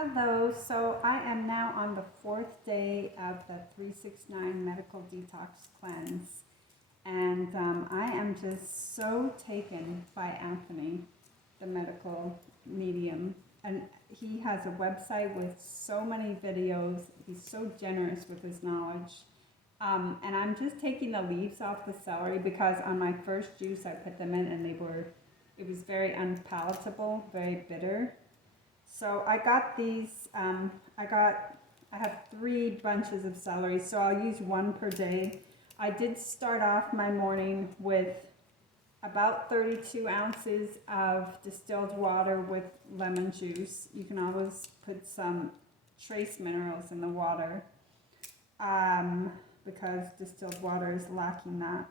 Hello, so I am now on the fourth day of the 369 medical detox cleanse, and I am just so taken by Anthony, the medical medium. And he has a website with so many videos. He's so generous with his knowledge. And I'm just taking the leaves off the celery because on my first juice I put them in and it was very unpalatable, very bitter. So I got these, I have 3 bunches of celery, so I'll use 1 per day. I did start off my morning with about 32 ounces of distilled water with lemon juice. You can always put some trace minerals in the water because distilled water is lacking that.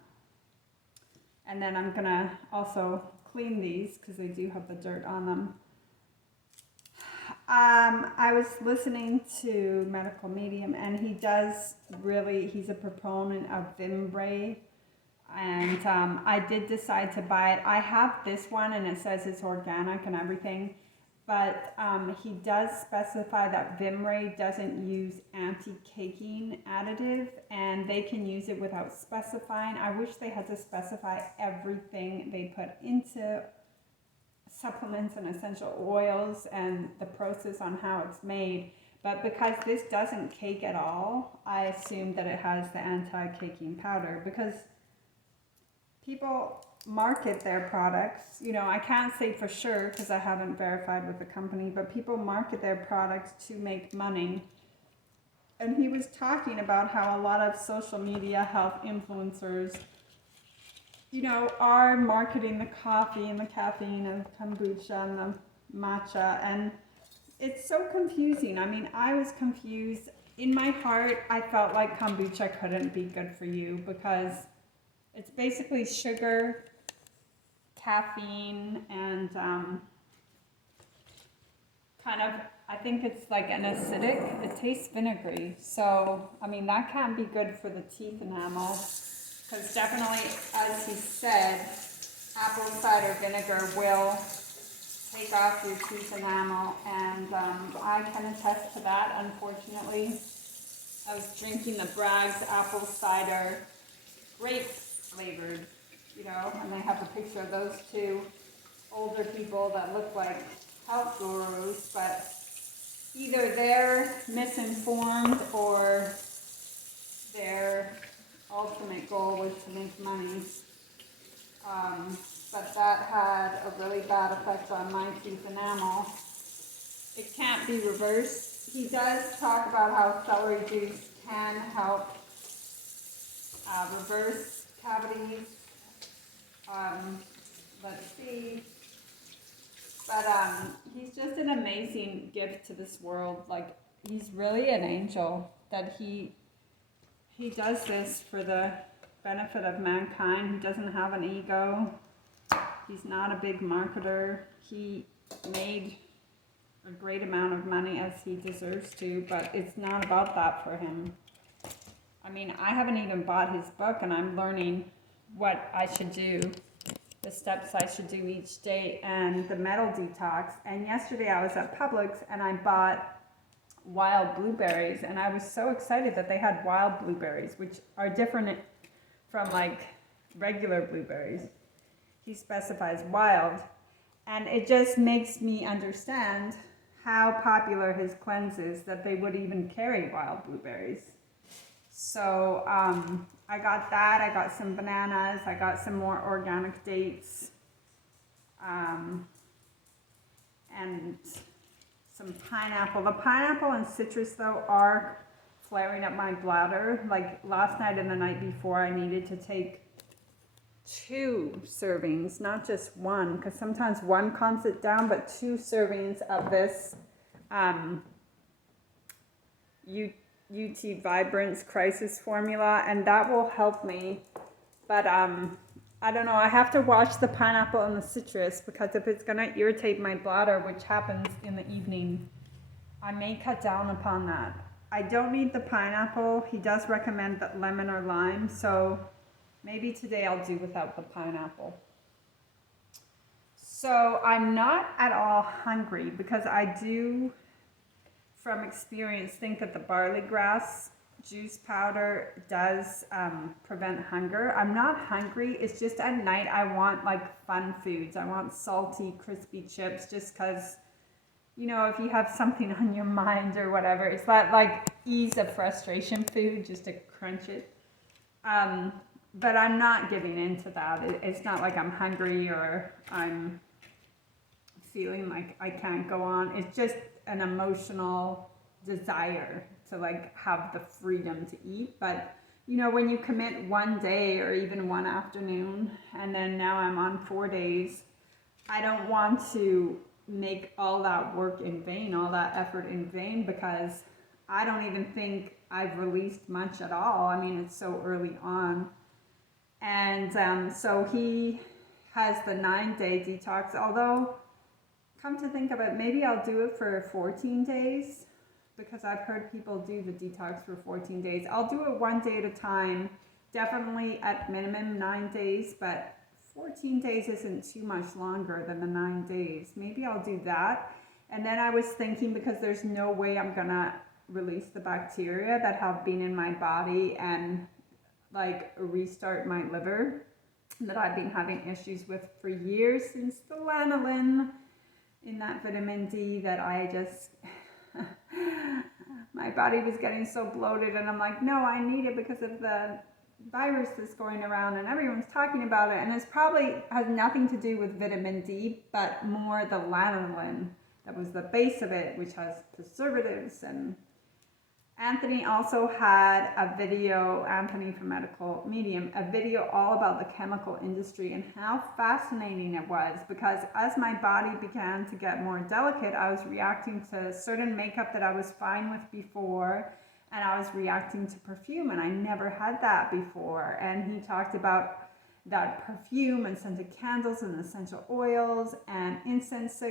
And then I'm gonna also clean these because they do have the dirt on them. I was listening to Medical Medium, and he's a proponent of Vimray, and I did decide to buy it. I have this one, and it says it's organic and everything, but he does specify that Vimray doesn't use anti-caking additive, and they can use it without specifying. I wish they had to specify everything they put into supplements and essential oils and the process on how it's made, but because this doesn't cake at all, I assume that it has the anti-caking powder because people market their products. I can't say for sure because I haven't verified with the company, but people market their products to make money. And he was talking about how a lot of social media health influencers are marketing the coffee and the caffeine and kombucha and the matcha, and it's so confusing. I mean, I was confused. In my heart, I felt like kombucha couldn't be good for you because it's basically sugar, caffeine, and I think it's like an acidic. It tastes vinegary. So, I mean, that can't be good for the teeth enamel. Because definitely, as he said, apple cider vinegar will take off your tooth enamel, and I can attest to that, unfortunately. I was drinking the Bragg's apple cider, grape flavored, and they have a picture of those 2 older people that look like health gurus, but either they're misinformed or their ultimate goal was to make money, but that had a really bad effect on my tooth enamel. It can't be reversed. He does talk about how celery juice can help reverse cavities. Let's see. But he's just an amazing gift to this world. Like, he's really an angel that he does this for the benefit of mankind. He doesn't have an ego. He's not a big marketer. He made a great amount of money as he deserves to, but it's not about that for him. I mean, I haven't even bought his book, and I'm learning what I should do, the steps I should do each day, and the metal detox. And yesterday I was at Publix, and I bought wild blueberries, and I was so excited that they had wild blueberries, which are different from like regular blueberries. He specifies wild, and it just makes me understand how popular his cleanse is that they would even carry wild blueberries. So I got that. I got some bananas. I got some more organic dates, and some pineapple. The pineapple and citrus, though, are flaring up my bladder. Like last night and the night before, I needed to take 2 servings, not just 1, because sometimes 1 calms it down, but 2 servings of this UT Vibrance Crisis Formula, and that will help me. But I don't know, I have to watch the pineapple and the citrus, because if it's going to irritate my bladder, which happens in the evening, I may cut down upon that. I don't need the pineapple. He does recommend that lemon or lime, so maybe today I'll do without the pineapple. So I'm not at all hungry because I do from experience think that the barley grass juice powder does prevent hunger. I'm not hungry. It's just at night I want like fun foods. I want salty, crispy chips just because, you know, if you have something on your mind or whatever, it's that like ease of frustration food just to crunch it. But I'm not giving into that. It's not like I'm hungry or I'm feeling like I can't go on. It's just an emotional desire to like have the freedom to eat. But you know, when you commit one day or even one afternoon, and then now I'm on 4 days, I don't want to make all that work in vain, all that effort in vain, because I don't even think I've released much at all. I mean, it's so early on. And so he has the 9-day detox, although come to think of it, maybe I'll do it for 14 days because I've heard people do the detox for 14 days. I'll do it 1 day at a time, definitely at minimum 9 days, but 14 days isn't too much longer than the 9 days. Maybe I'll do that. And then I was thinking, because there's no way I'm gonna release the bacteria that have been in my body and like restart my liver that I've been having issues with for years, since the lanolin in that vitamin D that I just my body was getting so bloated, and I'm like, no, I need it because of the virus that's going around and everyone's talking about it, and this probably has nothing to do with vitamin D but more the lanolin that was the base of it, which has preservatives. And Anthony also had a video, Anthony from Medical Medium, a video all about the chemical industry and how fascinating it was, because as my body began to get more delicate, I was reacting to certain makeup that I was fine with before, and I was reacting to perfume, and I never had that before. And he talked about that perfume and scented candles and essential oils and incense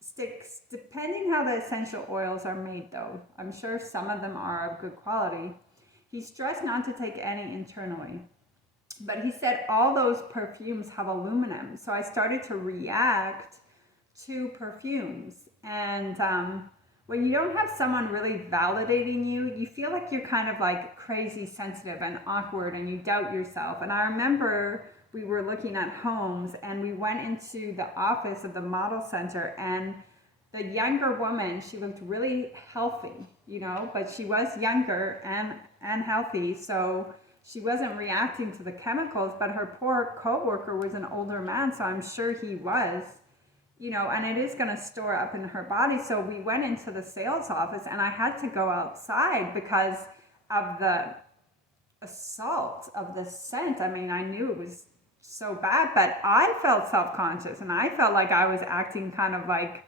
sticks, depending how the essential oils are made though. I'm sure some of them are of good quality. He stressed not to take any internally, but he said all those perfumes have aluminum. So I started to react to perfumes. And when you don't have someone really validating you, you feel like you're kind of like crazy sensitive and awkward, and you doubt yourself. And I remember we were looking at homes, and we went into the office of the model center, and the younger woman, she looked really healthy, you know, but she was younger and healthy, so she wasn't reacting to the chemicals. But her poor coworker was an older man, so I'm sure he was, you know, and it is going to store up in her body. So we went into the sales office, and I had to go outside because of the assault of the scent. I mean, I knew it was so bad, but I felt self-conscious, and I felt like I was acting kind of like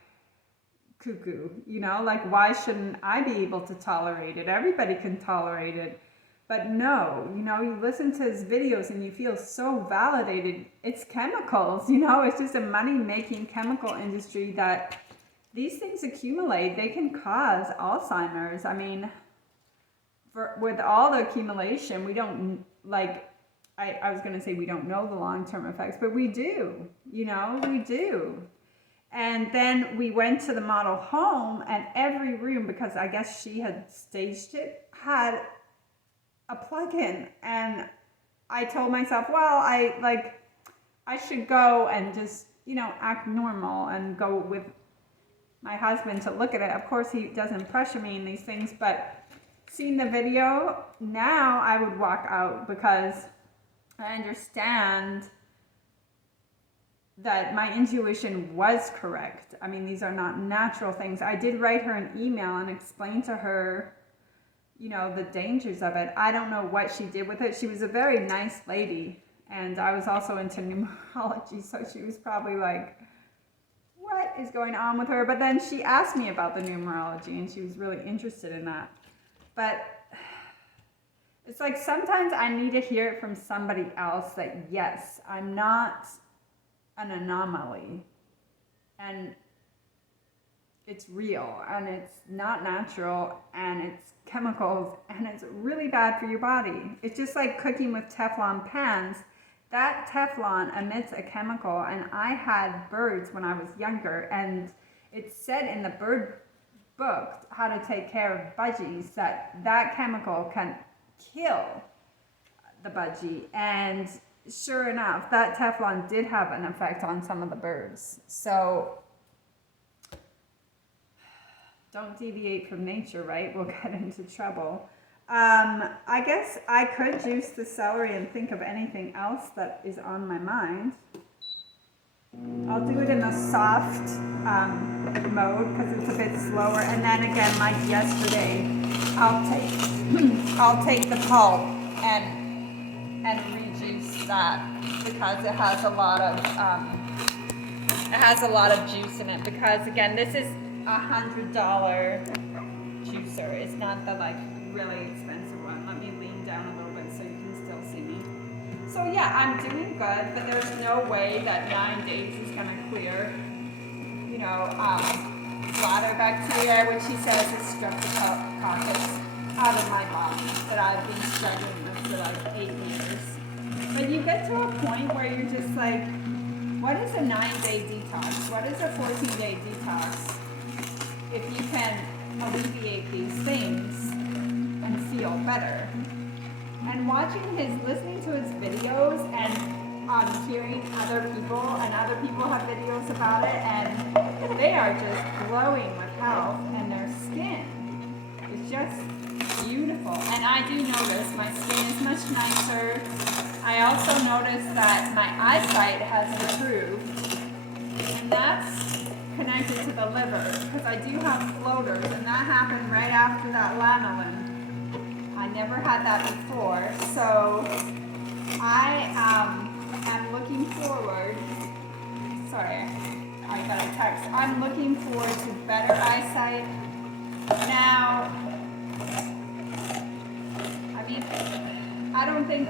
cuckoo, you know, like why shouldn't I be able to tolerate it? Everybody can tolerate it. But no, you know, you listen to his videos and you feel so validated. It's chemicals, you know, it's just a money-making chemical industry that these things accumulate. They can cause Alzheimer's. I mean, with all the accumulation, we don't, like, I was going to say we don't know the long-term effects, but we do, you know, we do. And then we went to the model home, and every room, because I guess she had staged it, had a plug-in. And I told myself, well, I should go and just, you know, act normal and go with my husband to look at it. Of course, he doesn't pressure me in these things, but seeing the video, now I would walk out because I understand that my intuition was correct. I mean, these are not natural things. I did write her an email and explain to her, you know, the dangers of it. I don't know what she did with it. She was a very nice lady, and I was also into numerology, so she was probably like, what is going on with her? But then she asked me about the numerology, and she was really interested in that. But it's like sometimes I need to hear it from somebody else that, yes, I'm not an anomaly, and it's real, and it's not natural, and it's chemicals, and it's really bad for your body. It's just like cooking with Teflon pans. That Teflon emits a chemical, and I had birds when I was younger, and it said in the bird book how to take care of budgies, that chemical can kill the budgie. And sure enough, that Teflon did have an effect on some of the birds. So don't deviate from nature, right? We'll get into trouble. I guess I could juice the celery and think of anything else that is on my mind. I'll do it in the soft mode because it's a bit slower. And then again, like yesterday, I'll take the pulp and rejuice that because it has a lot of juice in it. Because again, this is $100 juicer. It's not the like really expensive one. Let me lean down a little bit so you can still see me. So yeah, I'm doing good, but there's no way that 9 days is gonna clear, you know, bladder bacteria, which he says is streptococcus, out of my body that I've been struggling with for like 8 years. But you get to a point where you're just like, what is a 9-day detox? What is a 14-day detox? If you can alleviate these things and feel better. And listening to his videos and hearing other people, and other people have videos about it, and they are just glowing with health, and their skin is just beautiful. And I do notice my skin is much nicer. I also notice that my eyesight has improved, and that's connected to the liver, because I do have floaters, and that happened right after that lanolin. I never had that before, so I am looking forward. Sorry, I got a text. I'm looking forward to better eyesight. Now, I mean, I don't think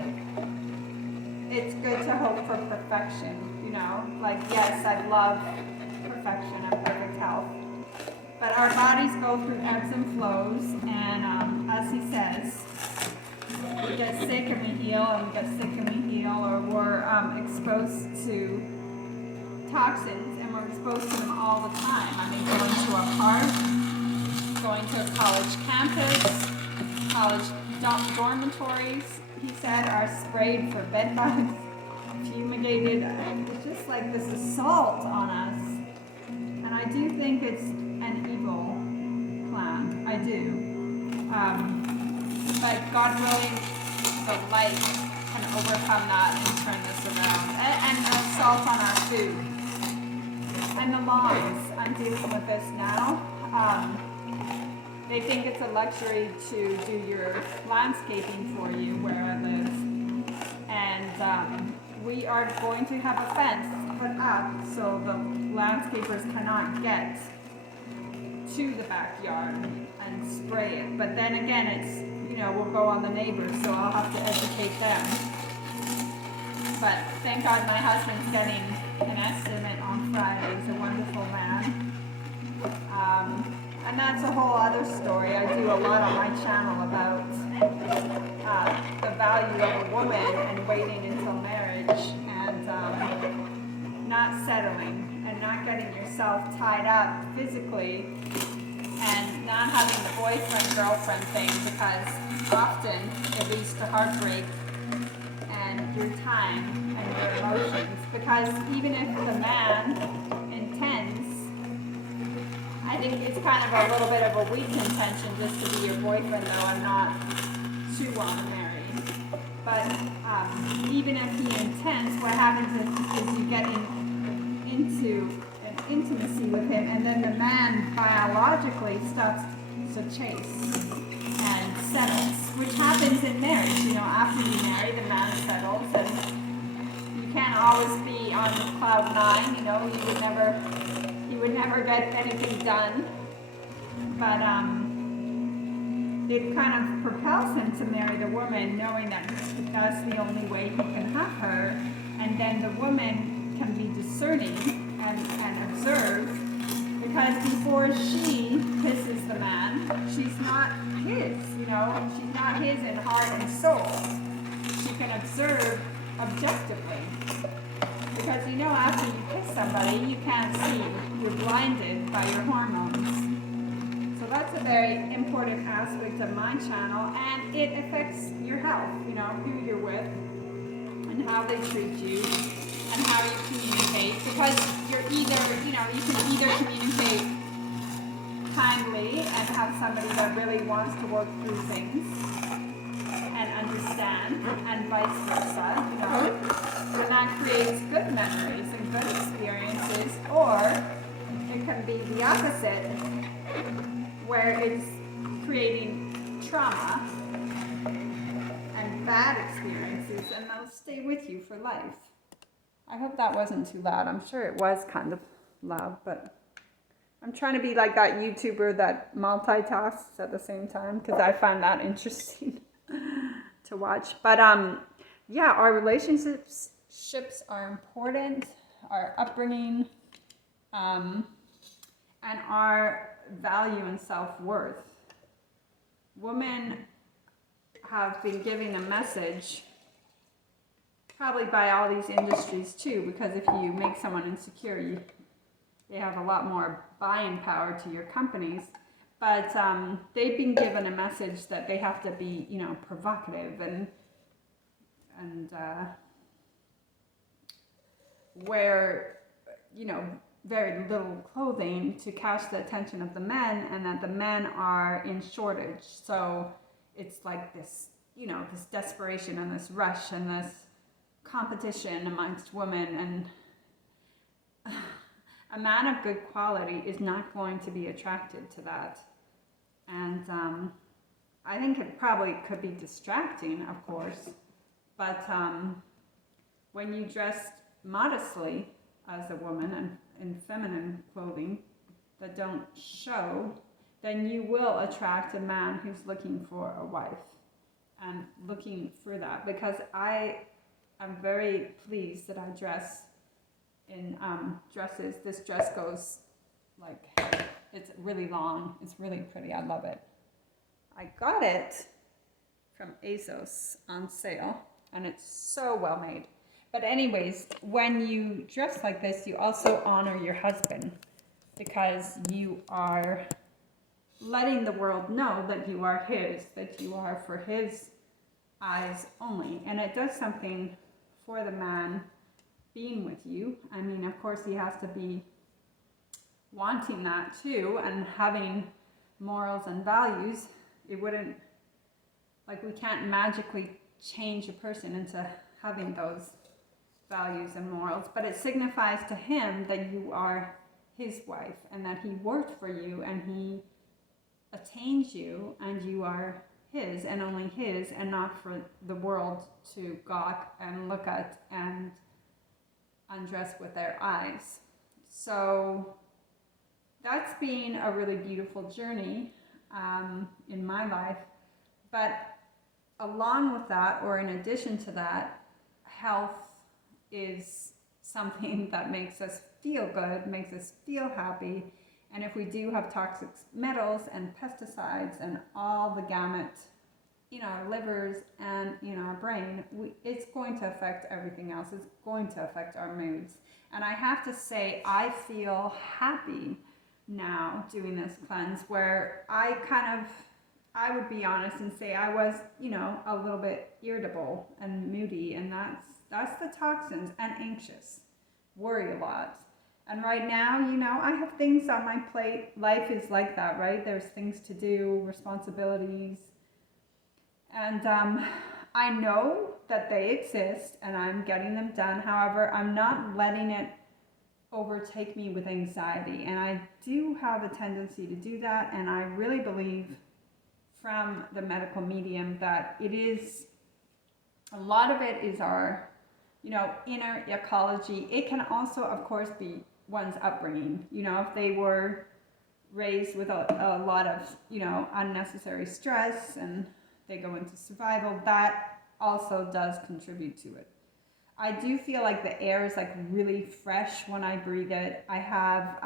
it's good to hope for perfection, you know? Like, yes, I love perfection and perfect health. But our bodies go through ebbs and flows, and as he says, we get sick and we heal, and we get sick and we heal, or we're exposed to toxins, and we're exposed to them all the time. I mean, going to a park, going to a college campus, college dormitories, he said, are sprayed for bed bugs, fumigated. It's just like this assault on us. And I do think it's an evil plan. I do. But God willing, the light can overcome that and turn this around. And assault on our food. And the lawns. I'm dealing with this now. They think it's a luxury to do your landscaping for you where I live. And we are going to have a fence put up so the landscapers cannot get to the backyard and spray it. But then again, it's, you know, we'll go on the neighbors, so I'll have to educate them. But thank God my husband's getting an estimate on Friday. He's a wonderful man. And that's a whole other story. I do a lot on my channel about the value of a woman and waiting until marriage, and not settling and not getting yourself tied up physically, and not having the boyfriend-girlfriend thing, because often it leads to heartbreak and your time and your emotions. Because even if the man intends, I think it's kind of a little bit of a weak intention just to be your boyfriend, though, and not to want to marry. But even if he intends, what happens is you get into an intimacy with him, and then the man biologically starts to chase and settles, which happens in marriage. You know, after you marry, the man settles, and you can't always be on cloud 9. You know, he would never get anything done, but it kind of propels him to marry the woman, knowing that that's the only way he can have her, and then the woman can be discerning and observe, because before she kisses the man, she's not his, you know, she's not his in heart and soul. She can observe objectively. Because, you know, after you kiss somebody, you can't see. You're blinded by your hormones. So that's a very important aspect of my channel, and it affects your health, you know, who you're with and how they treat you and how you communicate, because you're either, you know, you can either communicate kindly and have somebody that really wants to work through things and understand, and vice versa, you know, and that creates good memories and good experiences, or it can be the opposite, where it's creating trauma and bad experiences, and they'll stay with you for life. I hope that wasn't too loud. I'm sure it was kind of loud, but I'm trying to be like that YouTuber that multitasks at the same time, because I find that interesting to watch. But yeah, our relationships are important, our upbringing, and our value and self-worth. Women have been giving a message, probably by all these industries too, because if you make someone insecure, they have a lot more buying power to your companies. But they've been given a message that they have to be, you know, provocative and wear, you know, very little clothing to catch the attention of the men, and that the men are in shortage. So it's like this, you know, this desperation and this rush and this competition amongst women, and a man of good quality is not going to be attracted to that. And I think it probably could be distracting, of course, but when you dress modestly as a woman and in feminine clothing that don't show, then you will attract a man who's looking for a wife and looking for that. Because I am very pleased that I dress in dresses. This dress goes like, it's really long, it's really pretty, I love it. I got it from ASOS on sale, and it's so well made. But anyways, when you dress like this, you also honor your husband, because you are letting the world know that you are his, that you are for his eyes only. And it does something for the man being with you. I mean, of course, he has to be wanting that too, and having morals and values. It wouldn't, like, we can't magically change a person into having those values and morals, but it signifies to him that you are his wife, and that he worked for you, and he attains you, and you are his and only his, and not for the world to gawk and look at and undress with their eyes. So that's been a really beautiful journey in my life. But along with that, or in addition to that, health is something that makes us feel good, makes us feel happy. And if we do have toxic metals and pesticides and all the gamut in our livers and in our brain, it's going to affect everything else. It's going to affect our moods. And I have to say, I feel happy now doing this cleanse, where I would be honest and say I was, you know, a little bit irritable and moody, and that's the toxins, and anxious, worry a lot. And right now, you know, I have things on my plate. Life is like that, right? There's things to do, responsibilities. And I know that they exist and I'm getting them done. However, I'm not letting it overtake me with anxiety. And I do have a tendency to do that. And I really believe from the medical medium that it is, a lot of it is our, you know, inner ecology. It can also, of course, be one's upbringing. You know, if they were raised with a lot of, you know, unnecessary stress and they go into survival, that also does contribute to it. I do feel like the air is like really fresh when I breathe it. I have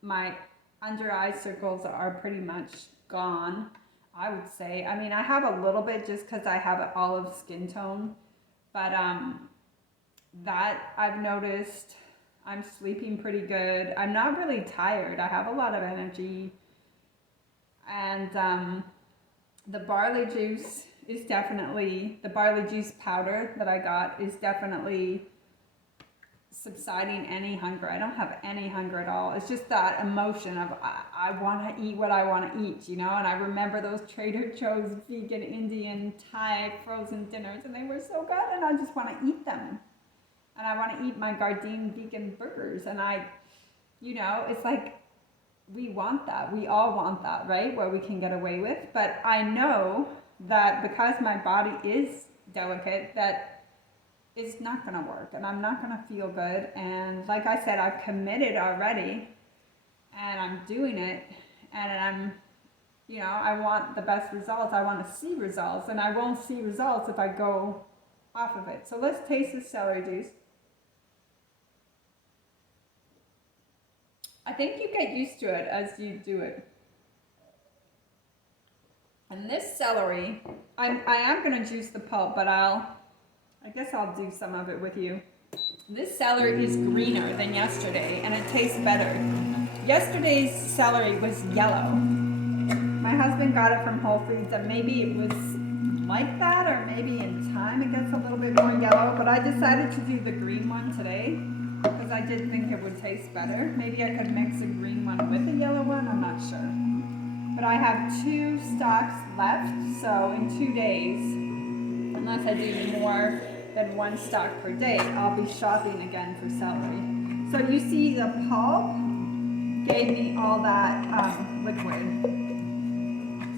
my under eye circles are pretty much gone, I would say. I mean, I have a little bit just because I have an olive skin tone, but that I've noticed. I'm sleeping pretty good. I'm not really tired. I have a lot of energy. And the barley juice is definitely, the barley juice powder that I got is definitely subsiding any hunger. I don't have any hunger at all. It's just that emotion of I want to eat what I want to eat, you know. And I remember those Trader Joe's vegan, Indian, Thai frozen dinners, and they were so good, and I just want to eat them. And I want to eat my Gardein vegan burgers, and you know, it's like we want that. We all want that, right? Where we can get away with. But I know that because my body is delicate, that it's not going to work, and I'm not going to feel good. And like I said, I've committed already, and I'm doing it, and I'm, you know, I want the best results. I want to see results, and I won't see results if I go off of it. So let's taste the celery juice. I think you get used to it as you do it. And this celery, I am going to juice the pulp, but I guess I'll do some of it with you. This celery is greener than yesterday, and it tastes better. Yesterday's celery was yellow. My husband got it from Whole Foods, and maybe it was like that, or maybe in time it gets a little bit more yellow, but I decided to do the green one today because I did think it would taste better. Maybe I could mix a green one with a yellow one, I'm not sure. But I have 2 stalks left, so in 2 days, unless I do more than 1 stalk per day, I'll be shopping again for celery. So you see the pulp gave me all that liquid.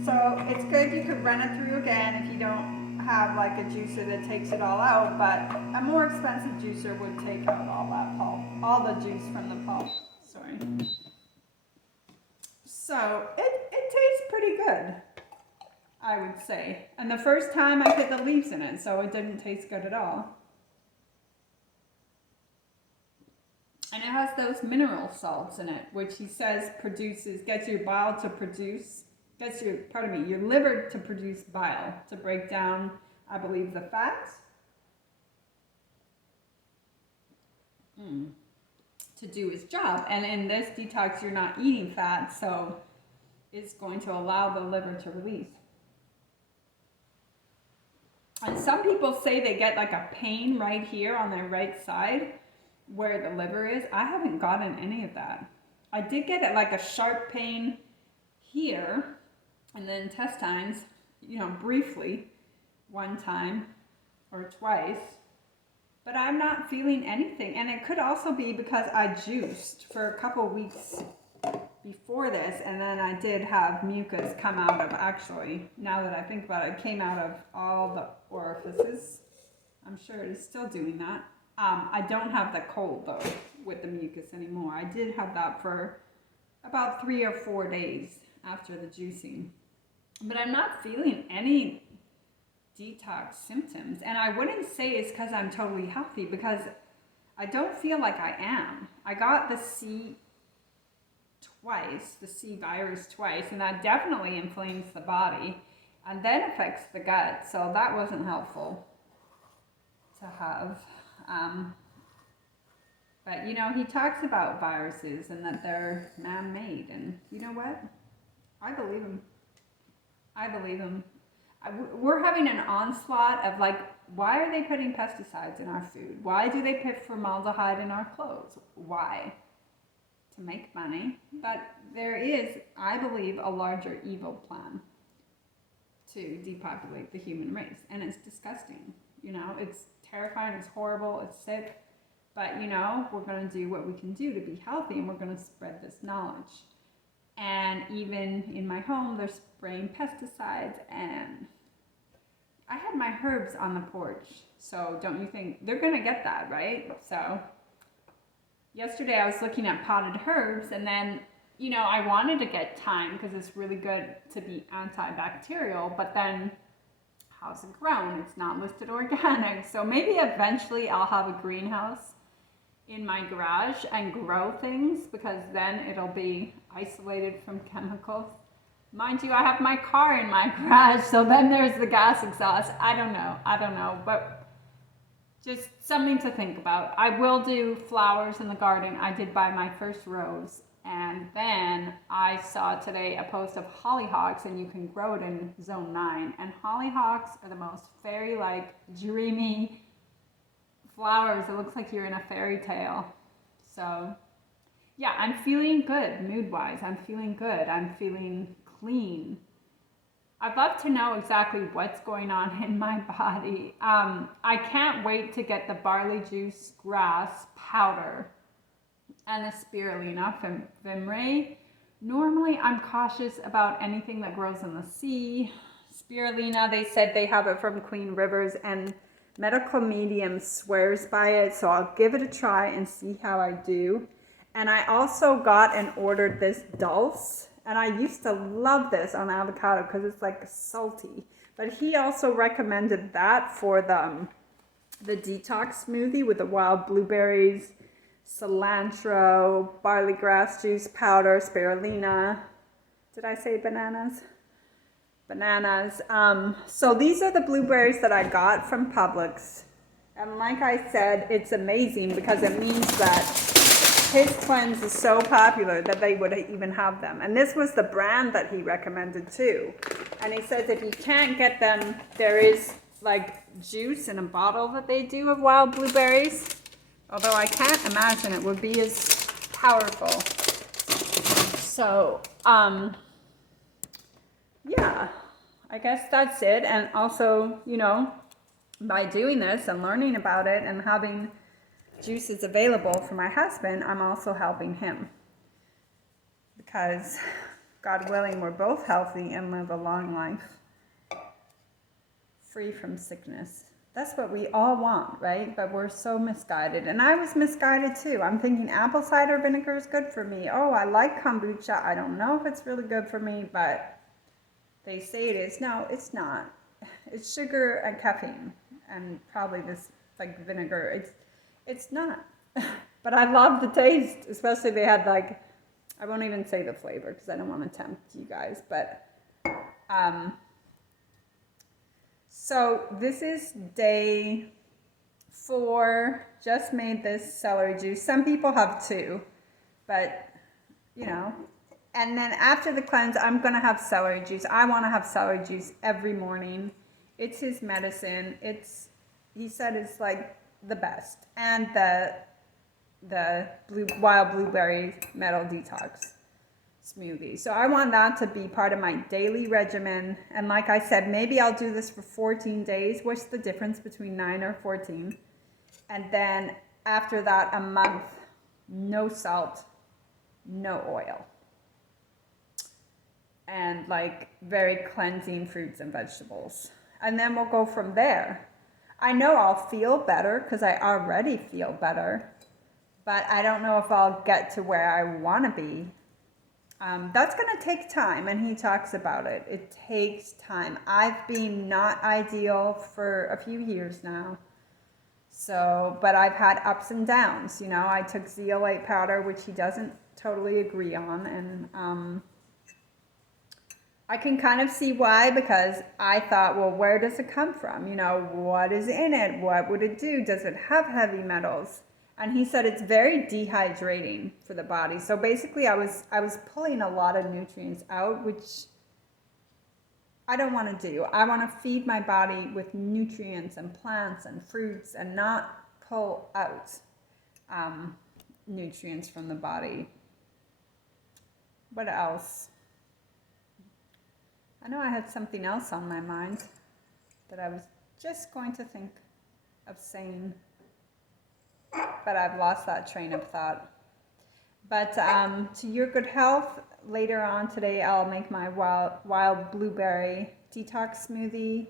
So it's good, you could run it through again if you don't have like a juicer that takes it all out, but a more expensive juicer would take out all that pulp, all the juice from the pulp. Sorry. So it tastes pretty good, I would say. And the first time I put the leaves in it, so it didn't taste good at all. And it has those mineral salts in it, which he says gets your bile to produce, your liver to produce bile, to break down, I believe, the fats. To do his job. And in this detox, you're not eating fat, so it's going to allow the liver to release. And some people say they get like a pain right here on their right side where the liver is. I haven't gotten any of that. I did get it like a sharp pain here in the intestines, you know, briefly, 1 time or twice. But I'm not feeling anything. And it could also be because I juiced for a couple weeks before this, and then I did have mucus come out of, actually, now that I think about it, came out of all the orifices. I'm sure it is still doing that. I don't have the cold, though, with the mucus anymore. I did have that for about 3 or 4 days after the juicing. But I'm not feeling any detox symptoms, and I wouldn't say it's because I'm totally healthy, because I don't feel like I am. I got the C virus twice, and that definitely inflames the body and then affects the gut, so that wasn't helpful to have. But you know, he talks about viruses and that they're man-made, and you know what? I believe him. We're having an onslaught of like, why are they putting pesticides in our food? Why do they put formaldehyde in our clothes? Why? To make money. But there is, I believe, a larger evil plan to depopulate the human race. And it's disgusting. You know, it's terrifying, it's horrible, it's sick. But, you know, we're going to do what we can do to be healthy, and we're going to spread this knowledge. And even in my home, they're spraying pesticides, and I had my herbs on the porch. So don't you think they're going to get that, right? So yesterday I was looking at potted herbs, and then, you know, I wanted to get thyme because it's really good to be antibacterial, but then how's it grown? It's not listed organic. So maybe eventually I'll have a greenhouse in my garage and grow things, because then it'll be isolated from chemicals. Mind you, I have my car in my garage, so then there's the gas exhaust. I don't know, but just something to think about. I will do flowers in the garden. I did buy my first rose And then I saw today a post of hollyhocks, and you can grow it in zone 9. And hollyhocks are the most fairy-like, dreamy flowers. It looks like you're in a fairy tale. So yeah, I'm feeling good mood-wise. I'm feeling good. I'm feeling clean. I'd love to know exactly what's going on in my body. I can't wait to get the barley juice grass powder and the spirulina from Vimray. Normally, I'm cautious about anything that grows in the sea. Spirulina, they said they have it from Queen Rivers, and Medical Medium swears by it, so I'll give it a try and see how I do. And I also got and ordered this dulse, and I used to love this on avocado because it's like salty. But he also recommended that for the detox smoothie with the wild blueberries, cilantro, barley grass juice powder, spirulina. Did I say bananas? Bananas. So these are the blueberries that I got from Publix. And like I said, it's amazing because it means that his cleanse is so popular that they would even have them. And this was the brand that he recommended too. And he says if you can't get them, there is like juice in a bottle that they do of wild blueberries. Although I can't imagine it would be as powerful. So, yeah, I guess that's it. And also, you know, by doing this and learning about it and having juices available for my husband, I'm also helping him. Because, God willing, we're both healthy and live a long life, free from sickness. That's what we all want, right? But we're so misguided. And I was misguided too. I'm thinking apple cider vinegar is good for me. Oh, I like kombucha. I don't know if it's really good for me, but they say it is. No, it's not. It's sugar and caffeine and probably this like vinegar. It's not. But I love the taste, especially they had like, I won't even say the flavor because I don't want to tempt you guys, but so this is day 4, just made this celery juice. Some people have 2, but you know. And then after the cleanse, I'm going to have celery juice. I want to have celery juice every morning. It's his medicine. He said it's like the best. And the wild blueberry metal detox smoothie. So I want that to be part of my daily regimen. And like I said, maybe I'll do this for 14 days. What's the difference between 9 or 14? And then after that, a month, no salt, no oil. And like very cleansing fruits and vegetables. And then we'll go from there. I know I'll feel better because I already feel better. But I don't know if I'll get to where I want to be. That's going to take time, and he talks about it. It takes time. I've been not ideal for a few years now. So, but I've had ups and downs. You know, I took zeolite powder, which he doesn't totally agree on, and I can kind of see why, because I thought, well, where does it come from? You know, what is in it? What would it do? Does it have heavy metals? And he said it's very dehydrating for the body. So basically I was pulling a lot of nutrients out, which I don't want to do. I want to feed my body with nutrients and plants and fruits and not pull out nutrients from the body. What else? I know I had something else on my mind that I was just going to think of saying, but I've lost that train of thought. But to your good health, later on today I'll make my wild blueberry detox smoothie.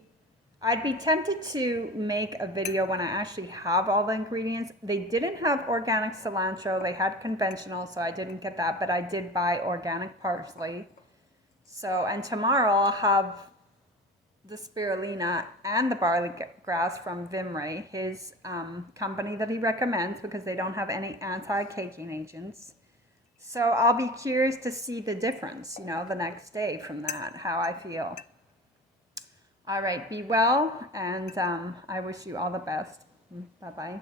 I'd be tempted to make a video when I actually have all the ingredients. They didn't have organic cilantro, they had conventional, so I didn't get that, but I did buy organic parsley. So, and tomorrow I'll have the spirulina and the barley grass from Vimray, his company that he recommends because they don't have any anti-caking agents. So I'll be curious to see the difference, you know, the next day from that, how I feel. All right, be well, and I wish you all the best. Bye-bye.